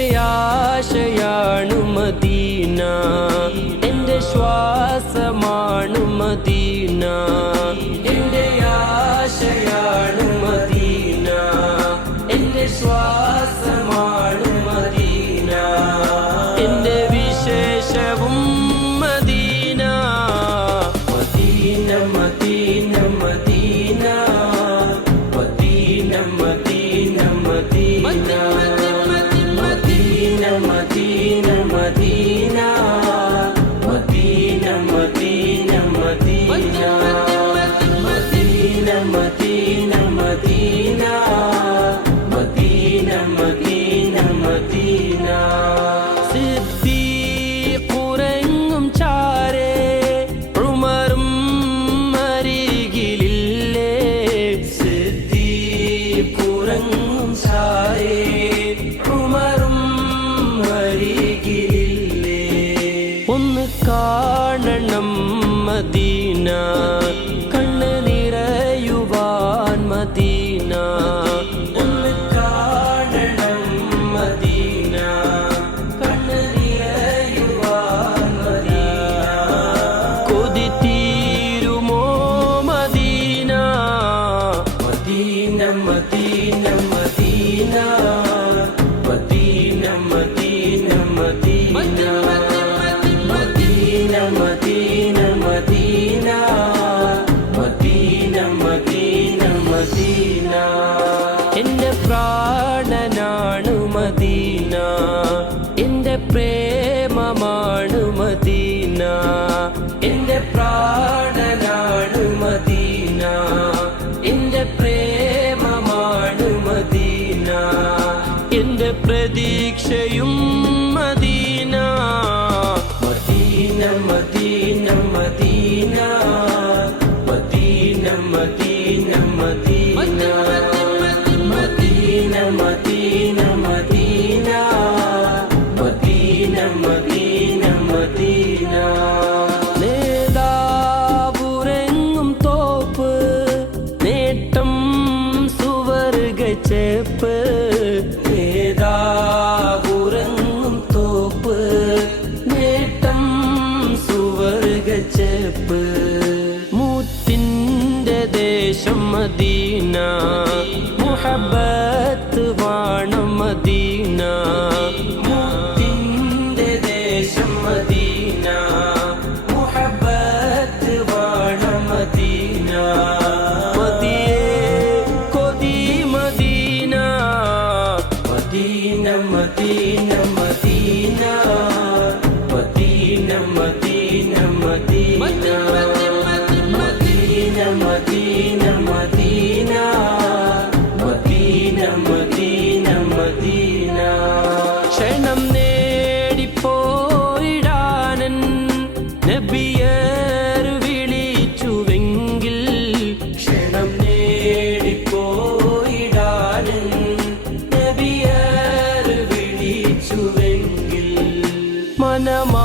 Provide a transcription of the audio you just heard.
ആശയാണു Medina, എന്റെ ശ്വാസമാണു Madina. എന്റെ ആശയാണു മദീന, എന്റെ ശ്വാസമാണു മദീന. എന്റെ വിശേഷവും Madina. Madina Madina Madina Madina Madina Madina Madina, Madina, Madina, Madina, Madina, Madina, Madina, Madina, Madina, Madina, Madina, Madina. സിദ്ദീഖുറങ്ങും ചാരേ, ഉമറും അരികിലില്ലേ. സിദ്ദീഖുറങ്ങും ചാരേ, ഒന്ന് കാണണം മദീന, കണ്ണ് നിറയുവാൻ മദീന. ഒന്ന് കാണണം മദീന, കണ്ണ് നിറയുവാൻ മദീന. കൊതി തീരുമോ Madina. Madina Madina Madina Madina Madina Madina Madina, Madina, Madina, Madina, Madina, Madina. എന്റെ പ്രാണനാണു മദീന, എന്റെ പ്രേമമാണു മദീന. എന്റെ പ്രാണനാണു മദീന, എന്റെ പ്രേമമാണു മദീന. എന്റെ പ്രതീക്ഷയും Medina. Madina, Madina, Madina, Madina, Madina, Madina, Madina, Madina, Madina, Madina, Madina. നേതാവുറങ്ങും തോപ്പ്, നേട്ടം സുവർഗച്ചേപ്പ്. നേതാവുറങ്ങും തോപ്പ്, നേട്ടം സുവർഗച്ചേപ്പ്. മുത്തിന്റെ ദേശം മദീന, മുഹബ്ബത്ത് വാണം മദീന. മുത്തിന്റെ ദേശം മദീന, മുഹബ്ബത്ത് വാണം മദീന. മദിയേ കൊതി Madina. Madina Madina Madina Madina, Madina, Madina, Madina, Madina, Madina, Madina, Madina, Madina. ക്ഷണം നേടിപ്പോയിടാനൻ നബിയർ വിളിച്ചുവെങ്കിൽ. ക്ഷണം നേടിപ്പോയിടാനൻ നബിയർ വിളിച്ചുവെങ്കിൽ. മനമാ